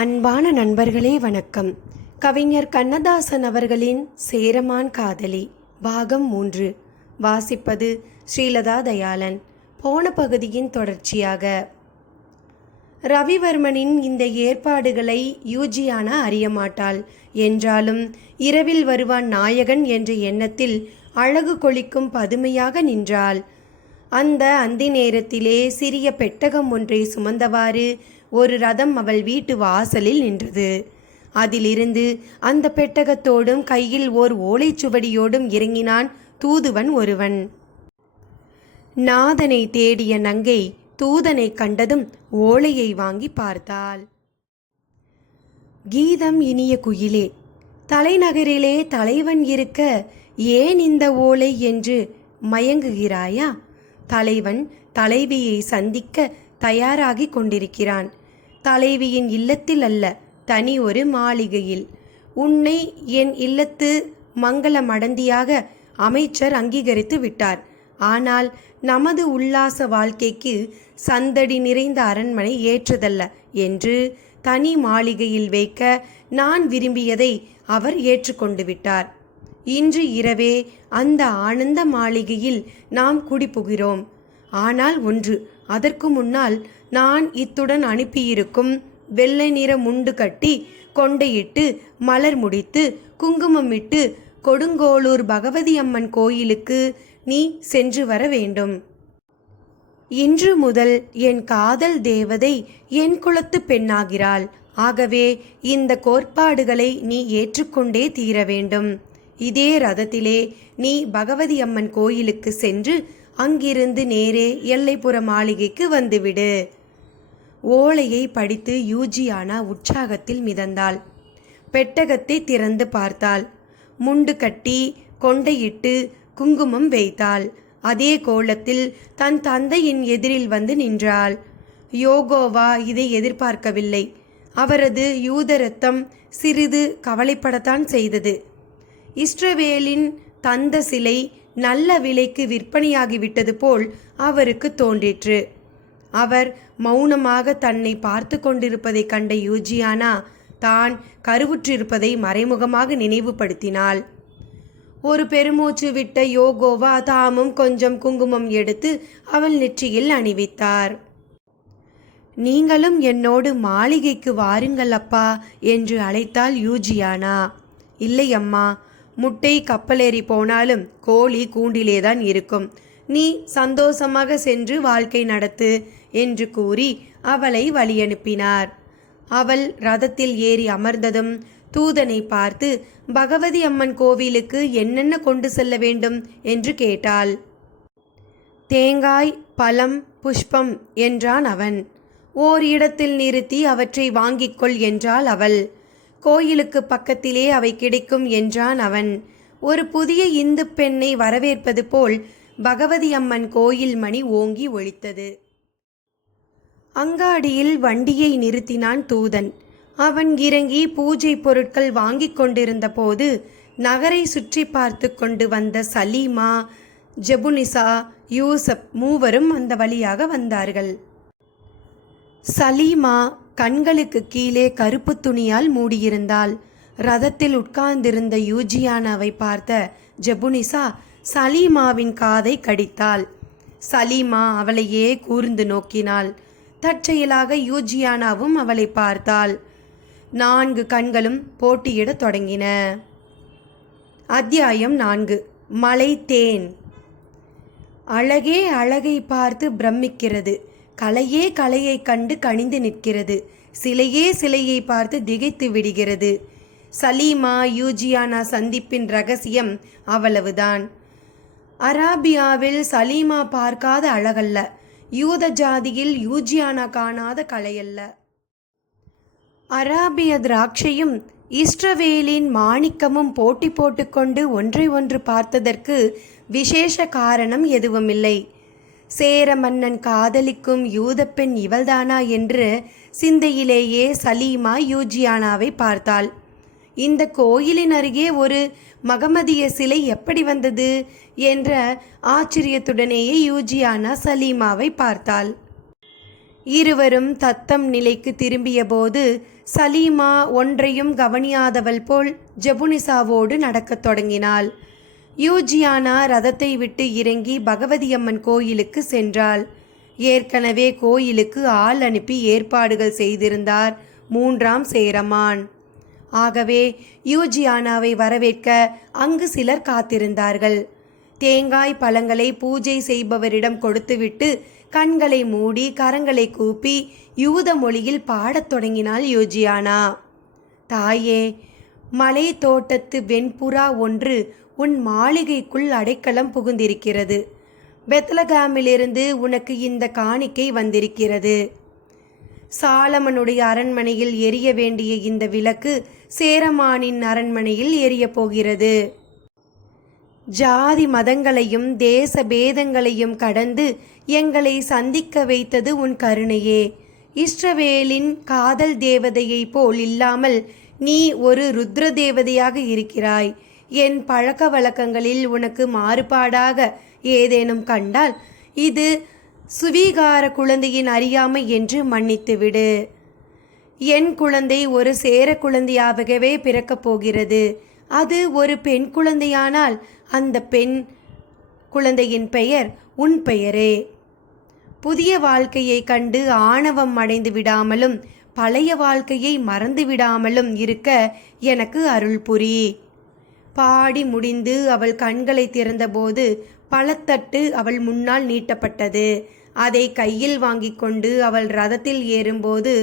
அன்பான நண்பர்களே வணக்கம். கவிஞர் கண்ணதாசன் அவர்களின் சேரமான் காதலி பாகம் 3 வாசிப்பது ஸ்ரீலதா தயாளன். போன பகுதியின் தொடர்ச்சியாக. ரவிவர்மனின் இந்த ஏற்பாடுகளை யூஜியானா அறியமாட்டாள். என்றாலும் இரவில் வருவான் நாயகன் என்ற எண்ணத்தில் அழகு கொளிக்கும் பதுமையாக நின்றாள். அந்த அந்தி நேரத்திலே சிறிய பெட்டகம் ஒன்றை சுமந்தவாறு ஒரு ரதம் அவள் வீட்டு வாசலில் நின்றது. அதிலிருந்து அந்த பெட்டகத்தோடும் கையில் ஓர் ஓலைச்சுவடியோடும் இறங்கினான் தூதுவன் ஒருவன். நாதனை தேடிய நங்கை தூதனை கண்டதும் ஓலையை வாங்கி பார்த்தாள். கீதம் இனிய குயிலே, தலைநகரிலே தலைவன் இருக்க ஏன் இந்த ஓலை என்று மயங்குகிறாயா? தலைவன் தலைவியை சந்திக்க தயாராகி கொண்டிருக்கிறான். தலைவியின் இல்லத்தில் அல்ல, தனி ஒரு மாளிகையில். உன்னை என் இல்லத்து மங்கள மடந்தியாக அமைச்சர் அங்கீகரித்து விட்டார். ஆனால் நமது உல்லாச வாழ்க்கைக்கு சந்தடி நிறைந்த அரண்மனை ஏற்றதல்ல என்று தனி மாளிகையில் வைக்க நான் விரும்பியதை அவர் ஏற்றுக்கொண்டு விட்டார். இன்று இரவே அந்த ஆனந்த மாளிகையில் நாம் குடிபுகிறோம். ஆனால் ஒன்று, அதற்கு முன்னால் நான் இத்துடன் அனுப்பியிருக்கும் வெள்ளை நிற முண்டு கட்டி கொண்டையிட்டு மலர் முடித்து குங்குமமிட்டு கொடுங்கோளூர் பகவதி அம்மன் கோயிலுக்கு நீ சென்று வர வேண்டும். இன்று முதல் என் காதல் தேவதை என் குலத்து பெண்ணாகிறாள். ஆகவே இந்த கோட்பாடுகளை நீ ஏற்றுக்கொண்டே தீர வேண்டும். இதே ரதத்திலே நீ பகவதி அம்மன் கோயிலுக்கு சென்று அங்கிருந்து நேரே எல்லைப்புற மாளிகைக்கு வந்துவிடு. ஓலையை படித்து யூஜியானா உற்சாகத்தில் மிதந்தாள். பெட்டகத்தை திறந்து பார்த்தாள். முண்டு கட்டி கொண்டையிட்டு குங்குமம் வைத்தாள். அதே கோலத்தில் தன் தந்தையின் எதிரில் வந்து நின்றாள். யோகோவா இதை எதிர்பார்க்கவில்லை. அவரது யூத ரத்தம் சிறிது கவலைப்படத்தான் செய்தது. இஸ்ரவேலின் தந்த சிலை நல்ல விலைக்கு விற்பனையாகிவிட்டது போல் அவருக்கு தோன்றிற்று. அவர் மௌனமாக தன்னை பார்த்து கொண்டிருப்பதை கண்ட யூஜியானா தான் கருவுற்றிருப்பதை மறைமுகமாக நினைவுபடுத்தினாள். ஒரு பெருமூச்சு விட்ட யோகோவா தாமும் கொஞ்சம் குங்குமம் எடுத்து அவள் நெற்றியில் அணிவித்தார். நீங்களும் என்னோடு மாளிகைக்கு வாருங்கள் அப்பா என்று அழைத்தாள் யூஜியானா. இல்லை அம்மா, முட்டை கப்பலேறி போனாலும் கோழி கூண்டிலேதான் இருக்கும். நீ சந்தோஷமாக சென்று வாழ்க்கை நடத்து என்று கூறி அவளை வழியனுப்பினார். அவள் ரதத்தில் ஏறி அமர்ந்ததும் தூதனை பார்த்து பகவதி அம்மன் கோவிலுக்கு என்னென்ன கொண்டு செல்ல வேண்டும் என்று கேட்டாள். தேங்காய், பழம், புஷ்பம் என்றான் அவன். ஓர் இடத்தில் நிறுத்தி அவற்றை வாங்கிக்கொள் என்றாள் அவள். கோயிலுக்கு பக்கத்திலே அவை கிடைக்கும் என்றான் அவன். ஒரு புதிய இந்து பெண்ணை வரவேற்பது போல் பகவதி அம்மன் கோயில் மணி ஓங்கி ஒலித்தது. அங்காடியில் வண்டியை நிறுத்தினான் தூதன். அவன் இறங்கி பூஜை பொருட்கள் வாங்கி கொண்டிருந்த போது நகரை சுற்றி பார்த்து கொண்டு வந்த சலீமா, ஜெபுனிசா, யூசப் மூவரும் அந்த வழியாக வந்தார்கள். சலீமா கண்களுக்கு கீழே கருப்பு துணியால் மூடியிருந்தாள். ரதத்தில் உட்கார்ந்திருந்த யூஜியானாவை பார்த்த ஜெபுனிசா சலீமாவின் காதை கடித்தாள். சலீமா அவளையே கூர்ந்து நோக்கினாள். தற்செயலாக யூஜியானாவும் அவளை பார்த்தாள். 4 கண்களும் போட்டியிடத் தொடங்கின. அத்தியாயம் 4. மலை தேன். அழகே அழகை பார்த்து பிரமிக்கிறது. கலையே கலையை கண்டு கனிந்து நிற்கிறது. சிலையே சிலையை பார்த்து திகைத்து விடுகிறது. சலீமா யூஜியானா சந்திப்பின் ரகசியம் அவ்வளவுதான். அராபியாவில் சலீமா பார்க்காத அழகல்ல, யூத ஜாதியில் யூஜியானா காணாத கலையல்ல. அராபிய திராட்சையும் இஸ்ரவேலின் மாணிக்கமும் போட்டி போட்டுக்கொண்டு ஒன்றை ஒன்று பார்த்ததற்கு விசேஷ காரணம் எதுவுமில்லை. சேர மன்னன் காதலிக்கும் யூத பெண் இவள்தானா என்று சிந்தையிலேயே சலீமா யூஜியானாவை பார்த்தாள். இந்த கோயிலின் அருகே ஒரு மகமதிய சிலை எப்படி வந்தது என்ற ஆச்சரியத்துடனேயே யூஜியானா சலீமாவை பார்த்தாள். இருவரும் தத்தம் நிலைக்கு திரும்பியபோது சலீமா ஒன்றையும் கவனியாதவள் போல் ஜெபுனிசாவோடு நடக்கத் தொடங்கினாள். யூஜியானா ரதத்தை விட்டு இறங்கி பகவதியம்மன் கோயிலுக்கு சென்றாள். ஏற்கனவே கோயிலுக்கு ஆள் அனுப்பி ஏற்பாடுகள் செய்திருந்தார் 3ஆம் சேரமான். ஆகவே யூஜியானாவை வரவேற்க அங்கு சிலர் காத்திருந்தார்கள். தேங்காய் பழங்களை பூஜை செய்பவரிடம் கொடுத்துவிட்டு கண்களை மூடி கரங்களை கூப்பி யூத மொழியில் பாடத் தொடங்கினாள் யூஜியானா. தாயே, மலை தோட்டத்து வெண்புறா ஒன்று உன் மாளிகைக்குள் அடைக்கலம் புகுந்திருக்கிறது. பெத்லகாமிலிருந்து உனக்கு இந்த காணிக்கை வந்திருக்கிறது. சாலமனுடைய அரண்மனையில் எரிய வேண்டிய இந்த விளக்கு சேரமானின் அரண்மனையில் எரியப் போகிறது. ஜாதி மதங்களையும் தேச பேதங்களையும் கடந்து எங்களை சந்திக்க வைத்தது உன் கருணையே. இஸ்ரவேலின் காதல் தேவதையை போல் இல்லாமல் நீ ஒரு ருத்ர தேவதையாக இருக்கிறாய். என் பழக்க வழக்கங்களில் உனக்கு மாறுபாடாக ஏதேனும் கண்டால் இது சுவீகார குழந்தையின் அறியாமை என்று மன்னித்துவிடு. என் குழந்தை ஒரு சேர குழந்தையாகவே பிறக்கப் போகிறது. அது ஒரு பெண் குழந்தையானால் அந்த பெண் குழந்தையின் பெயர் உன் பெயரே. புதிய வாழ்க்கையை கண்டு ஆணவம் அடைந்து விடாமலும் பழைய வாழ்க்கையை மறந்து விடாமலும் இருக்க எனக்கு அருள் புரி. பாடி முடிந்து அவள் கண்களை திறந்தபோது பழத்தட்டு அவள் முன்னால் நீட்டப்பட்டது. அதை கையில் வாங்கி கொண்டு அவள் ரதத்தில் ஏறும்போது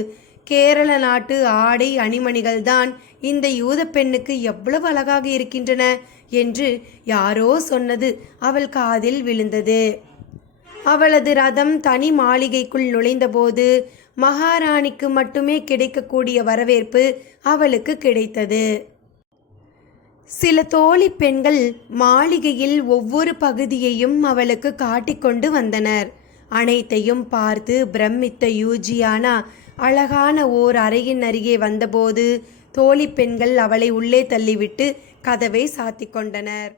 கேரள நாட்டு ஆடை அணிமணிகள்தான் இந்த யூத பெண்ணுக்கு எவ்வளவு அழகாக இருக்கின்றன என்று யாரோ சொன்னது அவள் காதில் விழுந்தது. அவளது ரதம் தனி மாளிகைக்குள் நுழைந்தபோது மகாராணிக்கு மட்டுமே கிடைக்கக்கூடிய வரவேற்பு அவளுக்கு கிடைத்தது. சில தோழி பெண்கள் மாளிகையில் ஒவ்வொரு பகுதியையும் அவளுக்கு காட்டிக்கொண்டு வந்தனர். அனைத்தையும் பார்த்து பிரமித்த யூஜியானா அழகான ஓர் அறையின் அருகே வந்தபோது தோழி பெண்கள் அவளை உள்ளே தள்ளிவிட்டு கதவை சாத்தி கொண்டனர்.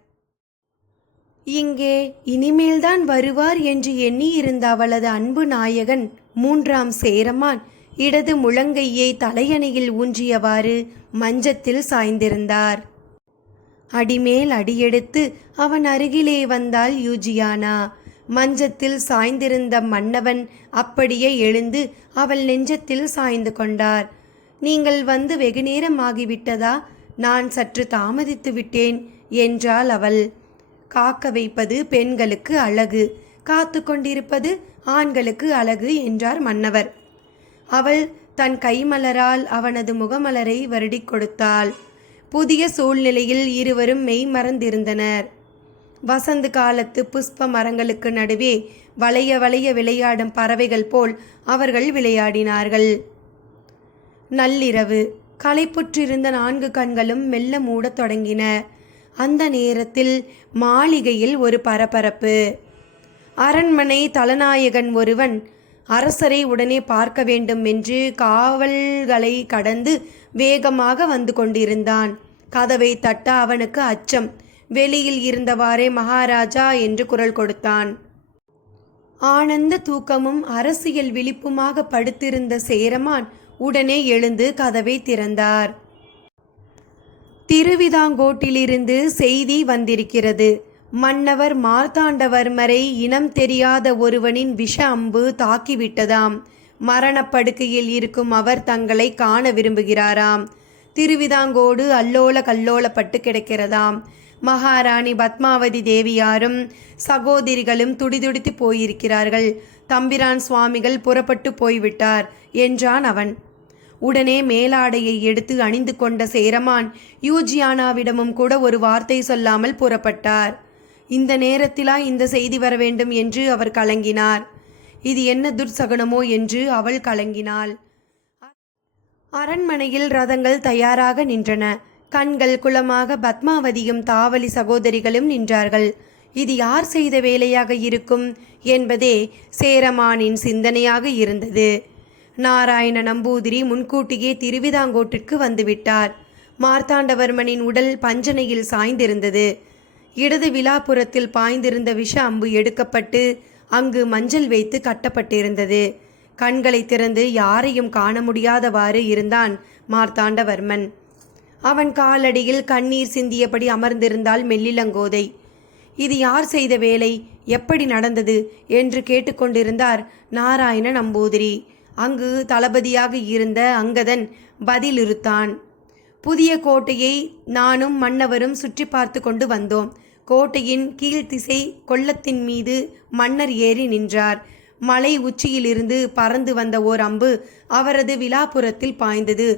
இங்கே இனிமேல்தான் வருவார் என்று எண்ணி இருந்த அவளது அன்பு நாயகன் 3ஆம் சேரமான் இடது முழங்கையை தலையணையில் ஊன்றியவாறு மஞ்சத்தில் சாய்ந்திருந்தார். அடிமேல் அடியெடுத்து அவன் அருகிலே வந்தாள் யூஜியானா. மஞ்சத்தில் சாய்ந்திருந்த மன்னவன் அப்படியே எழுந்து அவள் நெஞ்சத்தில் சாய்ந்து கொண்டார். நீங்கள் வந்து வெகு நேரம் ஆகிவிட்டதா? நான் சற்று தாமதித்து விட்டேன் என்றாள் அவள். காக்க வைப்பது பெண்களுக்கு அழகு, காத்து கொண்டிருப்பது ஆண்களுக்கு அழகு என்றார் மன்னவர். அவள் தன் கைமலரால் அவனது முகமலரை வருடிக் கொடுத்தாள். புதிய சூழ்நிலையில் இருவரும் மெய்மறந்திருந்தனர். வசந்த காலத்து புஷ்ப மரங்களுக்கு நடுவே வளைய வளைய விளையாடும் பறவைகள் போல் அவர்கள் விளையாடினார்கள். நள்ளிரவு. களைப்புற்றிருந்த 4 கண்களும் மெல்ல மூடத் தொடங்கின. அந்த நேரத்தில் மாளிகையில் ஒரு பரபரப்பு. அரண்மனை தலநாயகன் ஒருவன் அரசரை உடனே பார்க்க வேண்டும் என்று காவல்களை கடந்து வேகமாக வந்து கொண்டிருந்தான். கதவை தட்ட அவனுக்கு அச்சம். வெளியில் இருந்தவாறே மகாராஜா என்று குரல் கொடுத்தான். ஆனந்த தூக்கமும் அரசியல் விழிப்புமாக படுத்திருந்த சேரமான் உடனே எழுந்து கதவை திறந்தார். திருவிதாங்கோட்டிலிருந்து செய்தி வந்திருக்கிறது. மன்னவர் மார்த்தாண்டவர்மரை இனம் தெரியாத ஒருவனின் விஷ அம்பு தாக்கிவிட்டதாம். மரணப்படுக்கையில் இருக்கும் அவர் தங்களை காண விரும்புகிறாராம். திருவிதாங்கோடு அல்லோல கல்லோலப்பட்டு கிடக்கிறதாம். மகாராணி பத்மாவதி தேவியாரும் சகோதரிகளும் துடிதுடித்து போயிருக்கிறார்கள். தம்பிரான் சுவாமிகள் புறப்பட்டு போய்விட்டார் என்றான் அவன். உடனே மேலாடையை எடுத்து அணிந்து கொண்ட சேரமான் யூஜியானாவிடமும் கூட ஒரு வார்த்தை சொல்லாமல் புறப்பட்டார். இந்த நேரத்திலா இந்த செய்தி வர வேண்டும் என்று அவர் கலங்கினார். இது என்ன துர்சகனமோ என்று அவள் கலங்கினாள். அரண்மனையில் ரதங்கள் தயாராக நின்றன. கண்கள் குளமாக பத்மாவதியும் தாவலி சகோதரிகளும் நின்றார்கள். இது யார் செய்த வேலையாக இருக்கும் என்பதே சேரமானின் சிந்தனையாக இருந்தது. நாராயண நம்பூதிரி முன்கூட்டியே திருவிதாங்கோட்டிற்கு வந்துவிட்டார். மார்த்தாண்டவர்மனின் உடல் பஞ்சனையில் சாய்ந்திருந்தது. இடது விலாப்புறத்தில் பாய்ந்திருந்த விஷ அம்பு எடுக்கப்பட்டு அங்கு மஞ்சள் வைத்து கட்டப்பட்டிருந்தது. கண்களை திறந்து யாரையும் காண முடியாதவாறு இருந்தான் மார்த்தாண்டவர்மன். அவன் காலடியில் கண்ணீர் சிந்தியபடி அமர்ந்திருந்தாள் மெல்லிலங்கோதை. இது யார் செய்த வேலை, எப்படி நடந்தது என்று கேட்டுக்கொண்டிருந்தார் நாராயண நம்பூதிரி. அங்கு தளபதியாக இருந்த அங்கதன் பதிலிருத்தான். புதிய கோட்டையை நானும் மன்னவரும் சுற்றி பார்த்து கொண்டு வந்தோம். கோட்டையின் கீழ்த்திசை கொல்லத்தின் மீது மன்னர் ஏறி நின்றார். மலை உச்சியிலிருந்து பறந்து வந்த ஓர் அம்பு அவரது விலாப்புறத்தில் பாய்ந்தது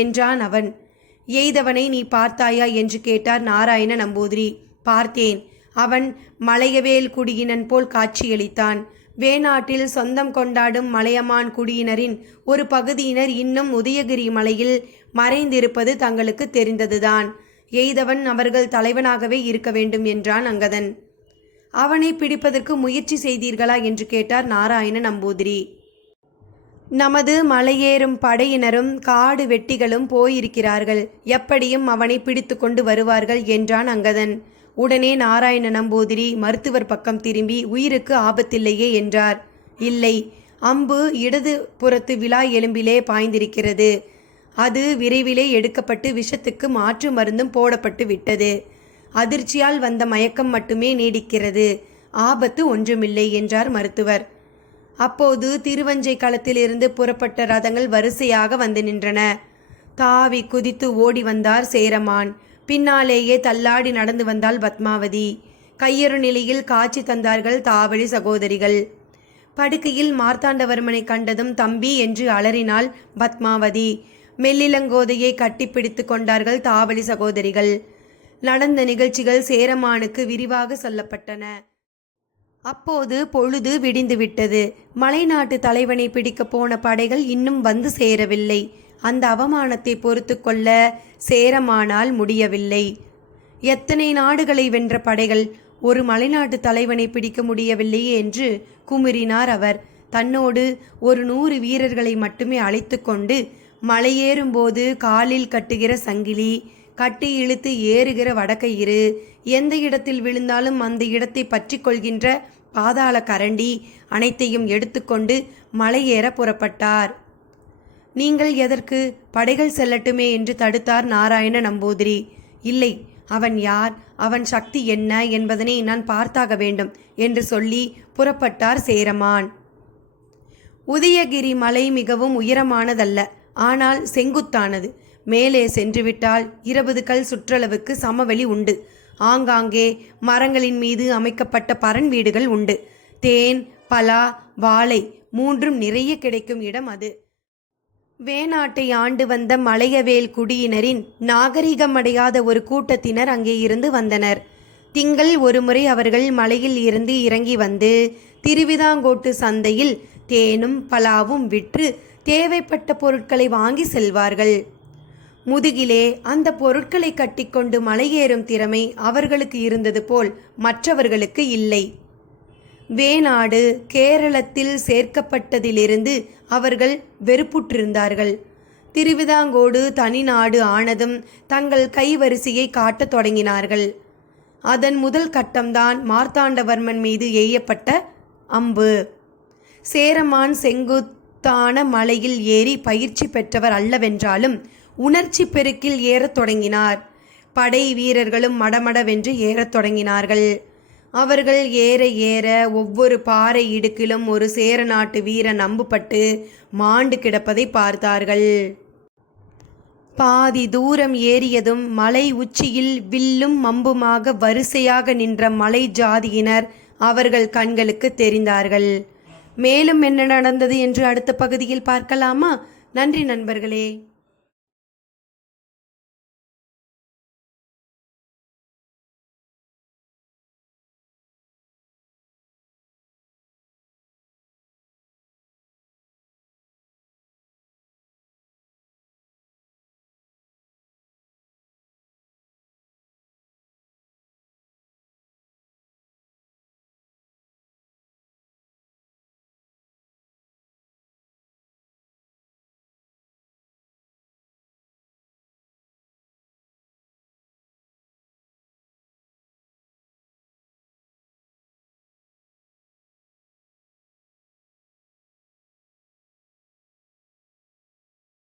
என்றான் அவன். எய்தவனை நீ பார்த்தாயா என்று கேட்டார் நாராயண நம்பூதிரி. பார்த்தேன். அவன் மலையவேல் குடியினன் போல் காட்சியளித்தான். வேணாட்டில் சொந்தம் கொண்டாடும் மலையமான் குடியினரின் ஒரு பகுதியினர் இன்னும் உதயகிரி மலையில் மறைந்திருப்பது தங்களுக்கு தெரிந்ததுதான். எய்தவன் அவர்கள் தலைவனாகவே இருக்க வேண்டும் என்றான் அங்கதன். அவனை பிடிப்பதற்கு முயற்சி செய்தீர்களா என்று கேட்டார் நாராயண நம்பூதிரி. நமது மலையேறும் படையினரும் காடு வெட்டிகளும் போயிருக்கிறார்கள். எப்படியும் அவனை பிடித்து கொண்டு வருவார்கள் என்றான் அங்கதன். உடனே நாராயண நம்பூதிரி மருத்துவர் பக்கம் திரும்பி உயிருக்கு ஆபத்தில்லையே என்றார். இல்லை, அம்பு இடது புறத்து விலா எலும்பிலே பாய்ந்திருக்கிறது. அது விரைவிலே எடுக்கப்பட்டு விஷத்துக்கு மாற்று மருந்தும் போடப்பட்டு விட்டது. அதிர்ச்சியால் வந்த மயக்கம் மட்டுமே நீடிக்கிறது. ஆபத்து ஒன்றுமில்லை என்றார் மருத்துவர். அப்போது திருவஞ்சை களத்திலிருந்து புறப்பட்ட ரதங்கள் வரிசையாக வந்து நின்றன. தாவி குதித்து ஓடி வந்தார் சேரமான். பின்னாலேயே தள்ளாடி நடந்து வந்தாள் பத்மாவதி. கையறு நிலையில் காட்சி தந்தார்கள் தாவளி சகோதரிகள். படுக்கையில் மார்த்தாண்டவர்மனை கண்டதும் தம்பி என்று அலறினாள் பத்மாவதி. மெல்லிலங்கோதையை கட்டிப்பிடித்து கொண்டார்கள் தாவளி சகோதரிகள். நடந்த நிகழ்ச்சிகள் சேரமானுக்கு விரிவாக சொல்லப்பட்டன. அப்போது பொழுது விடிந்துவிட்டது. மலைநாட்டு தலைவனை பிடிக்க போன படைகள் இன்னும் வந்து சேரவில்லை. அந்த அவமானத்தை பொறுத்து கொள்ள சேரமானால் முடியவில்லை. எத்தனை நாடுகளை வென்ற படைகள் ஒரு மலைநாட்டு தலைவனை பிடிக்க முடியவில்லையே என்று குமுறினார் அவர். தன்னோடு ஒரு 100 வீரர்களை மட்டுமே அழைத்து கொண்டு மலையேறும்போது காலில் கட்டுகிற சங்கிலி, கட்டி இழுத்து ஏறுகிற வடக்கயிறு, எந்த இடத்தில் விழுந்தாலும் அந்த இடத்தை பற்றி கொள்கின்ற பாதாள கரண்டி அனைத்தையும் எடுத்துக்கொண்டு மலையேற புறப்பட்டார். நீங்கள் எதற்கு? படைகள் செல்லட்டுமே என்று தடுத்தார் நாராயண நம்பூதிரி. இல்லை, அவன் யார், அவன் சக்தி என்ன என்பதனை நான் பார்த்தாக வேண்டும் என்று சொல்லி புறப்பட்டார் சேரமான். உதயகிரி மலை மிகவும் உயரமானதல்ல, ஆனால் செங்குத்தானது. மேலே சென்றுவிட்டால் 20 கல் சுற்றளவுக்கு சமவெளி உண்டு. ஆங்காங்கே மரங்களின் மீது அமைக்கப்பட்ட பரண் வீடுகள் உண்டு. தேன், பலா, வாழை மூன்றும் நிறைய கிடைக்கும் இடம் அது. வேணாட்டை ஆண்டு வந்த மலையவேல் குடியினரின் நாகரிகமடையாத ஒரு கூட்டத்தினர் அங்கே இருந்து வந்தனர். திங்கள் ஒரு முறை அவர்கள் மலையில் இருந்து இறங்கி வந்து திருவிதாங்கோட்டு சந்தையில் தேனும் பலாவும் விற்று தேவைப்பட்ட பொருட்களை வாங்கி செல்வார்கள். முதுகிலே அந்த பொருட்களை கட்டிக்கொண்டு மலையேறும் திறமை அவர்களுக்கு இருந்தது போல் மற்றவர்களுக்கு இல்லை. வேணாடு கேரளத்தில் சேர்க்கப்பட்டதிலிருந்து அவர்கள் வெறுப்புற்றிருந்தார்கள். திருவிதாங்கோடு தனிநாடு ஆனதும் தங்கள் கைவரிசையை காட்டத் தொடங்கினார்கள். அதன் முதல் கட்டம்தான் மார்த்தாண்டவர்மன் மீது எய்யப்பட்ட அம்பு. சேரமான் செங்குத்தான மலையில் ஏறி பயிற்சி பெற்றவர் அல்லவென்றாலும் உணர்ச்சி பெருக்கில் ஏறத் தொடங்கினார். படை வீரர்களும் மடமடவென்று ஏறத் தொடங்கினார்கள். அவர்கள் ஏற ஏற ஒவ்வொரு பாறை இடுக்கிலும் ஒரு சேர நாட்டு வீரன் அம்புப்பட்டு மாண்டு கிடப்பதை பார்த்தார்கள். பாதி தூரம் ஏறியதும் மலை உச்சியில் வில்லும் அம்புமாக வரிசையாக நின்ற மலை ஜாதியினர் அவர்கள் கண்களுக்கு தெரிந்தார்கள். மேலும் என்ன நடந்தது என்று அடுத்த பகுதியில் பார்க்கலாமா? நன்றி நண்பர்களே.